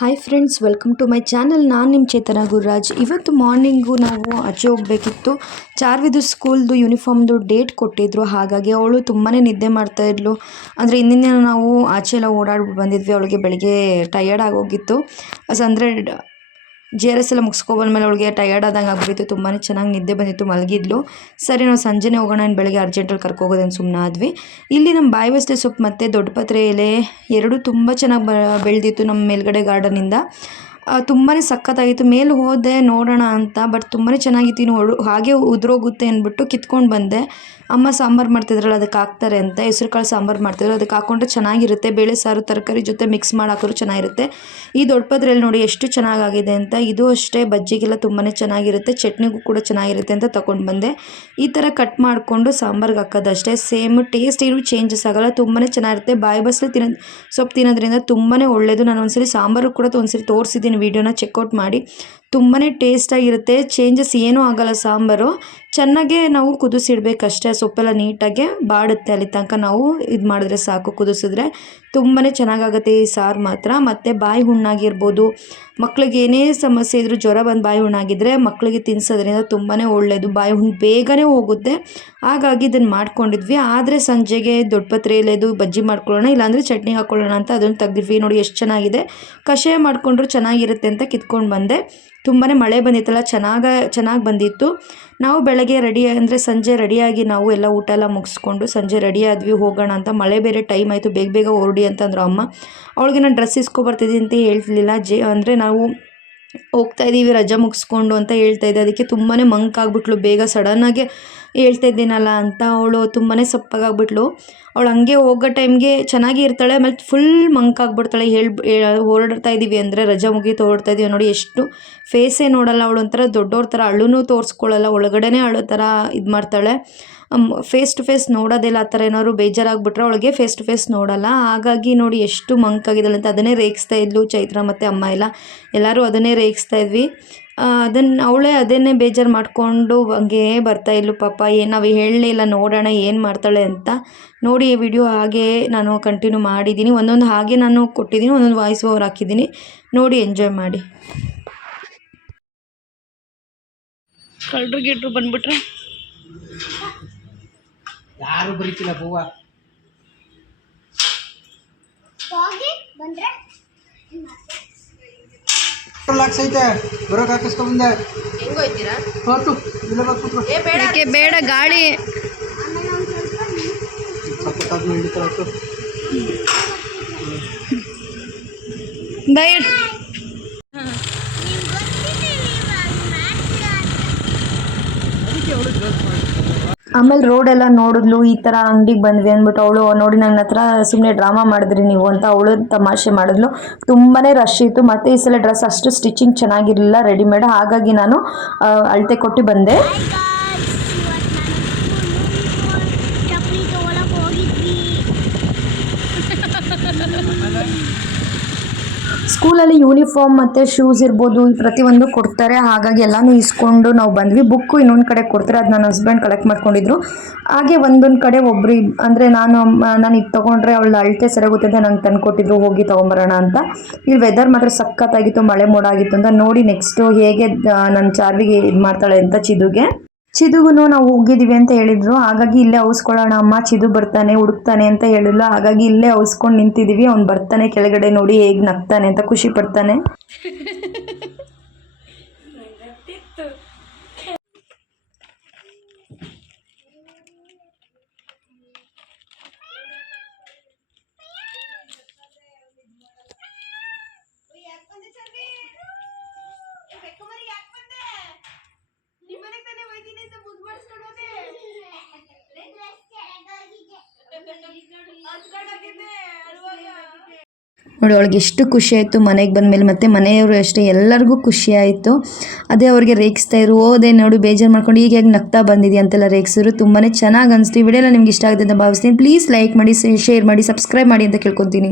Hi friends welcome to my channel ನಾನು ನಿಮ್ಮ ಚೇತನ ಗುರುರಾಜ್. ಇವತ್ತು ಮಾರ್ನಿಂಗು ನಾವು ಆಚೆ ಹೋಗಬೇಕಿತ್ತು. ಚಾರ್ವಿದು ಸ್ಕೂಲ್ದು ಯೂನಿಫಾರ್ಮ್ದು ಡೇಟ್ ಕೊಟ್ಟಿದ್ರು. ಹಾಗಾಗಿ ಅವಳು ತುಂಬಾ ನಿದ್ದೆ ಮಾಡ್ತಾ ಇದ್ಲು. ಅಂದರೆ ಇಂದಿನ ನಾವು ಆಚೆ ಎಲ್ಲ ಓಡಾಡ್ಬಿಟ್ಟು ಬಂದಿದ್ವಿ. ಅವಳಿಗೆ ಬೆಳಗ್ಗೆ ಟಯರ್ಡ್ ಆಗೋಗಿತ್ತು. ಅಂದರೆ ಜಿ ಆರ್ ಎಸ್ ಎಲ್ಲ ಮುಗಿಸ್ಕೊಬಂದ್ಮೇಲೆ ಅವಳಿಗೆ ಟಯರ್ಡ್ ಆದಂಗೆ ಆಗ್ಬಿಟ್ಟಿತ್ತು. ತುಂಬಾ ಚೆನ್ನಾಗಿ ನಿದ್ದೆ ಬಂದಿತ್ತು, ಮಲಗಿದ್ಲು. ಸರಿ ನಾವು ಸಂಜೆನೇ ಹೋಗೋಣ ಇನ್ನು ಬೆಳಗ್ಗೆ ಅರ್ಜೆಂಟಲ್ಲಿ ಕರ್ಕೋಗೋದೇನು ಸುಮ್ಮನೆ ಆದ್ವಿ. ಇಲ್ಲಿ ನಮ್ಮ ಬಾಯಿ ಬಸ್ಲೆ ಸೊಪ್ಪು ಮತ್ತು ದೊಡ್ಡಪತ್ರೆ ಎಲೆ ಎರಡೂ ತುಂಬ ಚೆನ್ನಾಗಿ ಬ, ಬೆಳೆದಿತ್ತು ನಮ್ಮ ಮೇಲ್ಗಡೆ ಗಾರ್ಡನಿಂದ ತುಂಬಾ ಸಖತ್ತಾಗಿತ್ತು. ಮೇಲೆ ಹೋದೆ ನೋಡೋಣ ಅಂತ ಬಟ್ ತುಂಬಾ ಚೆನ್ನಾಗಿತ್ತು. ಇನ್ನು ಹಾಗೆ ಉದುರೋಗುತ್ತೆ ಅಂದ್ಬಿಟ್ಟು ಕಿತ್ಕೊಂಡು ಬಂದೆ. ಅಮ್ಮ ಸಾಂಬಾರು ಮಾಡ್ತಿದ್ರಲ್ಲ, ಅದಕ್ಕೆ ಹಾಕ್ತಾರೆ ಅಂತ. ಹೆಸ್ರು ಕಾಳು ಸಾಂಬಾರು ಮಾಡ್ತಿದ್ರು, ಅದಕ್ಕೆ ಹಾಕ್ಕೊಂಡ್ರೆ ಚೆನ್ನಾಗಿರುತ್ತೆ. ಬೇಳೆ ಸಾರು, ತರಕಾರಿ ಜೊತೆ ಮಿಕ್ಸ್ ಮಾಡಿ ಹಾಕಿದ್ರು ಚೆನ್ನಾಗಿರುತ್ತೆ. ಈ ದೊಡ್ಡಪದ್ರಲ್ಲಿ ನೋಡಿ ಎಷ್ಟು ಚೆನ್ನಾಗಾಗಿದೆ ಅಂತ. ಇದು ಅಷ್ಟೇ, ಬಜ್ಜಿಗೆಲ್ಲ ತುಂಬಾ ಚೆನ್ನಾಗಿರುತ್ತೆ. ಚಟ್ನಿಗೂ ಕೂಡ ಚೆನ್ನಾಗಿರುತ್ತೆ ಅಂತ ತೊಗೊಂಡು ಬಂದೆ. ಈ ಥರ ಕಟ್ ಮಾಡಿಕೊಂಡು ಸಾಂಬಾರ್ಗೆ ಹಾಕೋದಷ್ಟೇ. ಸೇಮ್ ಟೇಸ್ಟ್ ಇರೋ ಚೇಂಜಸ್ ಆಗೋಲ್ಲ. ತುಂಬಾ ಚೆನ್ನಾಗಿರುತ್ತೆ. ಬಾಯಿ ಬಸ್ಲು ತಿನ್ನೋ, ಸೊಪ್ಪು ತಿನ್ನೋದ್ರಿಂದ ತುಂಬಾ ಒಳ್ಳೆಯದು ನಾನು ಒಂದ್ಸರಿ ಸಾಂಬಾರು ಕೂಡ ಒಂದ್ಸರಿ ತೋರಿಸಿದ್ದೀನಿ. ವೀಡಿಯೋನ ಚೆಕ್ಔಟ್ ಮಾಡಿ. ತುಂಬಾ ಟೇಸ್ಟಾಗಿರುತ್ತೆ ಚೇಂಜಸ್ ಏನೂ ಆಗೋಲ್ಲ ಸಾಂಬಾರು. ಚೆನ್ನಾಗೇ ನಾವು ಕುದಿಸಿಡ್ಬೇಕಷ್ಟೇ. ಸೊಪ್ಪೆಲ್ಲ ನೀಟಾಗೆ ಬಾಡುತ್ತೆ ಅಲ್ಲಿ ತನಕ ನಾವು ಇದು ಮಾಡಿದ್ರೆ ಸಾಕು ಕುದಿಸಿದ್ರೆ. ತುಂಬಾ ಚೆನ್ನಾಗಾಗುತ್ತೆ ಈ ಸಾರು ಮಾತ್ರ. ಮತ್ತು ಬಾಯಿ ಹುಣ್ಣಾಗಿರ್ಬೋದು. ಮಕ್ಳಿಗೆ ಏನೇ ಸಮಸ್ಯೆ ಇದ್ದರೂ ಜ್ವರ ಬಂದು ಬಾಯಿ ಹುಣ್ಣಾಗಿದ್ದರೆ ಮಕ್ಕಳಿಗೆ ತಿನ್ನಿಸೋದ್ರಿಂದ ತುಂಬಾ ಒಳ್ಳೆಯದು ಬಾಯಿ ಹುಣ್ಣು ಬೇಗನೆ ಹೋಗುತ್ತೆ. ಹಾಗಾಗಿ ಇದನ್ನು ಮಾಡ್ಕೊಂಡಿದ್ವಿ. ಆದರೆ ಸಂಜೆಗೆ ದೊಡ್ಡಪತ್ರೆಯಲ್ಲೇದು ಬಜ್ಜಿ ಮಾಡ್ಕೊಳ್ಳೋಣ, ಇಲ್ಲಾಂದರೆ ಚಟ್ನಿ ಹಾಕ್ಕೊಳ್ಳೋಣ ಅಂತ ಅದನ್ನು ತೆಗ್ದಿದ್ವಿ. ನೋಡಿ ಎಷ್ಟು ಚೆನ್ನಾಗಿದೆ. ಕಷಾಯ ಮಾಡಿಕೊಂಡ್ರು ಚೆನ್ನಾಗಿರುತ್ತೆ ಅಂತ ಕಿತ್ಕೊಂಡು ಬಂದೆ. ತುಂಬಾ ಮಳೆ ಬಂದಿತ್ತಲ್ಲ, ಚೆನ್ನಾಗ, ಚೆನ್ನಾಗಿ ಬಂದಿತ್ತು. ನಾವು ಬೆಳಗ್ಗೆ ರೆಡಿ ಅಂದರೆ ಸಂಜೆ ರೆಡಿಯಾಗಿ ನಾವು ಎಲ್ಲ ಊಟ ಎಲ್ಲ ಮುಗಿಸ್ಕೊಂಡು ಸಂಜೆ ರೆಡಿ ಆದ್ವಿ, ಹೋಗೋಣ ಅಂತ. ಮಳೆ ಬೇರೆ ಟೈಮ್ ಆಯಿತು, ಬೇಗ ಬೇಗ ಹೊರಡಿ ಅಂತಂದ್ರು ಅಮ್ಮ. ಅವಳಿಗೆ ನಾನು ಡ್ರೆಸ್ ಇಸ್ಕೊಬರ್ತಿದ್ದೀನಿ ಅಂತ ಹೇಳ್ತಿರ್ಲಿಲ್ಲ. ಜೆ, ಅಂದರೆ ನಾವು ಹೋಗ್ತಾ ಇದ್ದೀವಿ ರಜೆ ಮುಗಿಸ್ಕೊಂಡು ಅಂತ ಹೇಳ್ತಾ ಇದ್ದೆ ಅದಕ್ಕೆ ತುಂಬಾ ಮಂಕಾಗ್ಬಿಟ್ಲು ಬೇಗ ಸಡನ್ನಾಗೆ ಹೇಳ್ತಾ ಇದ್ದೀನಲ್ಲ ಅಂತ ಅವಳು ತುಂಬಾ ಸಪ್ಪಗಾಗ್ಬಿಟ್ಲು ಅವಳು ಹಂಗೆ ಹೋಗೋ ಟೈಮ್ಗೆ ಚೆನ್ನಾಗಿ ಇರ್ತಾಳೆ, ಆಮೇಲೆ ಫುಲ್ ಮಂಕಾಗ್ಬಿಡ್ತಾಳೆ ಹೇಳಿ ಹೊರಡ್ತಾ ಇದ್ದೀವಿ ಅಂದರೆ ರಜೆ ಮುಗೀತು, ಓಡ್ತಾ ಇದ್ದೀವಿ ನೋಡಿ ಎಷ್ಟು ಫೇಸೇ ನೋಡಲ್ಲ ಅವಳು ಒಂಥರ ದೊಡ್ಡವ್ರ ಥರ ಅಳುನೂ ತೋರಿಸ್ಕೊಳ್ಳಲ್ಲ ಒಳಗಡೆನೇ ಅಳೋ ಥರ ಇದು ಮಾಡ್ತಾಳೆ. ಫೇಸ್ ಟು ಫೇಸ್ ನೋಡೋದಿಲ್ಲ ಆ ಥರ ಏನಾದ್ರು ಬೇಜಾರಾಗ್ಬಿಟ್ರೆ ಅವಳಿಗೆ ಫೇಸ್ ಟು ಫೇಸ್ ನೋಡಲ್ಲ. ಹಾಗಾಗಿ ನೋಡಿ ಎಷ್ಟು ಮಂಕಾಗಿದ್ದಾಳೆ ಅಂತ ಅದನ್ನೇ ರೇಗಿಸ್ತಾ ಇದ್ಲು ಚೈತ್ರ ಮತ್ತು ಅಮ್ಮ ಎಲ್ಲ. ಎಲ್ಲರೂ ಅದನ್ನೇ ರೇಗಿಸ್ತಾ ಇದ್ವಿ. ಅದನ್ನು ಅವಳೇ ಅದನ್ನೇ ಬೇಜಾರು ಮಾಡಿಕೊಂಡು ಹಂಗೆ ಬರ್ತಾ ಇದ್ಲು ಪಾಪ. ಏನು ನಾವು ಹೇಳಲಿಲ್ಲ ನೋಡೋಣ ಏನು ಮಾಡ್ತಾಳೆ ಅಂತ. ನೋಡಿ ಈ ವಿಡಿಯೋ ಹಾಗೆ ನಾನು ಕಂಟಿನ್ಯೂ ಮಾಡಿದ್ದೀನಿ. ಒಂದೊಂದು ಹಾಗೆ ನಾನು ಕೊಟ್ಟಿದ್ದೀನಿ, ಒಂದೊಂದು ವಾಯ್ಸ್ ಓವರ್ ಹಾಕಿದ್ದೀನಿ. ನೋಡಿ ಎಂಜಾಯ್ ಮಾಡಿ. ಕಳ್ಳರು ಗಿಟ್ರು ಬಂದ್ಬಿಟ್ರೆ? ಯಾರು ಬರೀತಿಲ್ಲ ಹೂವ ಲಾಕ್ಸ್ ಐತೆ ಬರೋಕೆ ಹಾಕಿಸ್ಕೊಂಬಂದೆ ಹೋತು ಇಲ್ಲ ಕೂತ್ರು ಏ ಬೇಡ. ಗಾಳಿ. ಸಪ್ಪತ್ತಾದ್ಮೇಲೆ ಹಿಡಿತಾಯ್ತು ಬೈ ಆಮೇಲೆ ರೋಡ್ ಎಲ್ಲ ನೋಡಿದ್ಲು ಈ ಥರ ಅಂಗಡಿಗೆ ಬಂದ್ವಿ ಅಂದ್ಬಿಟ್ಟು ಅವಳು ನೋಡಿ ನನ್ನ ಹತ್ರ ಸುಮ್ಮನೆ ಡ್ರಾಮಾ ಮಾಡಿದ್ರಿ ನೀವು ಅಂತ ಅವಳು ತಮಾಷೆ ಮಾಡಿದ್ಲು. ತುಂಬಾ ರಶ್ ಇತ್ತು. ಮತ್ತು ಈ ಸಲ ಡ್ರೆಸ್ ಅಷ್ಟು ಸ್ಟಿಚಿಂಗ್ ಚೆನ್ನಾಗಿರಲಿಲ್ಲ ರೆಡಿಮೇಡ್ ಹಾಗಾಗಿ ನಾನು ಅಳತೆ ಕೊಟ್ಟು ಬಂದೆ. ಸ್ಕೂಲಲ್ಲಿ ಯೂನಿಫಾರ್ಮ್ ಮತ್ತು ಶೂಸ್ ಇರ್ಬೋದು ಪ್ರತಿಯೊಂದು ಕೊಡ್ತಾರೆ. ಹಾಗಾಗಿ ಎಲ್ಲನೂ ಇಸ್ಕೊಂಡು ನಾವು ಬಂದ್ವಿ. ಬುಕ್ಕು ಇನ್ನೊಂದು ಕಡೆ ಕೊಡ್ತಾರೆ. ಅದು ನನ್ನ ಹಸ್ಬೆಂಡ್ ಕಲೆಕ್ಟ್ ಮಾಡ್ಕೊಂಡಿದ್ರು. ಹಾಗೆ ಒಂದೊಂದು ಕಡೆ ಇಬ್- ಅಂದರೆ ನಾನು ನಾನು ಇದು ತೊಗೊಂಡ್ರೆ ಅವಳು ಅಳತೆ ಸರಿಯಾಗುತ್ತೆ ಅಂತ ನಂಗೆ ತಂದುಕೊಟ್ಟಿದ್ರು. ಹೋಗಿ ತೊಗೊಂಬರೋಣ ಅಂತ. ಇಲ್ಲಿ ವೆದರ್ ಮಾತ್ರ ಸಖತ್ತಾಗಿತ್ತು, ಮಳೆ ಮೋಡ ಆಗಿತ್ತು ಅಂತ ನೋಡಿ ನೆಕ್ಸ್ಟು ಹೇಗೆ ನನ್ನ ಚಾರ್ವಿಗೆ ಇದು ಮಾಡ್ತಾಳೆ ಅಂತ ಚಿದುಗೆ. ಚಿದುಗೂ ನಾವು ಹೋಗಿದ್ದೀವಿ ಅಂತ ಹೇಳಿದ್ರು. ಹಾಗಾಗಿ ಇಲ್ಲೇ ಔಸ್ಕೊಳ್ಳೋಣ, ಅಮ್ಮ ಚಿದು ಬರ್ತಾನೆ, ಹುಡುಕ್ತಾನೆ ಅಂತ ಹೇಳಿಲ್ಲ ಹಾಗಾಗಿ ಇಲ್ಲೇ ಔಸ್ಕೊಂಡು ನಿಂತಿದ್ದೀವಿ ಅವ್ನು ಬರ್ತಾನೆ ಕೆಳಗಡೆ ನೋಡಿ ಹೇಗೆ ನಗ್ತಾನೆ ಅಂತ ಖುಷಿ ಪಡ್ತಾನೆ. ನೋಡಿ, ಅವಳಿಗೆ ಎಷ್ಟು ಖುಷಿ ಆಯಿತು, ಮನೆಗೆ ಬಂದಮೇಲೆ ಮತ್ತು ಮನೆಯವರು ಅಷ್ಟೇ ಎಲ್ಲರಿಗೂ ಖುಷಿ ಆಯಿತು. ಅದೇ ಅವ್ರಿಗೆ ರೇಖಿಸ್ತಾ ಇರು, ಓದೇ ನೋಡು, ಬೇಜಾರು ಮಾಡ್ಕೊಂಡು ಈಗ ಹೇಗೆ ನಗ್ತಾ ಬಂದಿದೆ ಅಂತೆಲ್ಲ ರೇಗಿಸಿದ್ರು. ತುಂಬಾ ಚೆನ್ನಾಗಿ ಅನಿಸ್ತು. ಈ ವಿಡಿಯೋ ನಿಮ್ಗೆ ಇಷ್ಟ ಆಗುತ್ತೆ ಅಂತ ಭಾವಿಸ್ತೀನಿ. ಪ್ಲೀಸ್ ಲೈಕ್ ಮಾಡಿ ಶೇರ್ ಮಾಡಿ ಸಬ್ಸ್ಕ್ರೈಬ್ ಮಾಡಿ ಅಂತ ಕೇಳ್ಕೊತೀನಿ.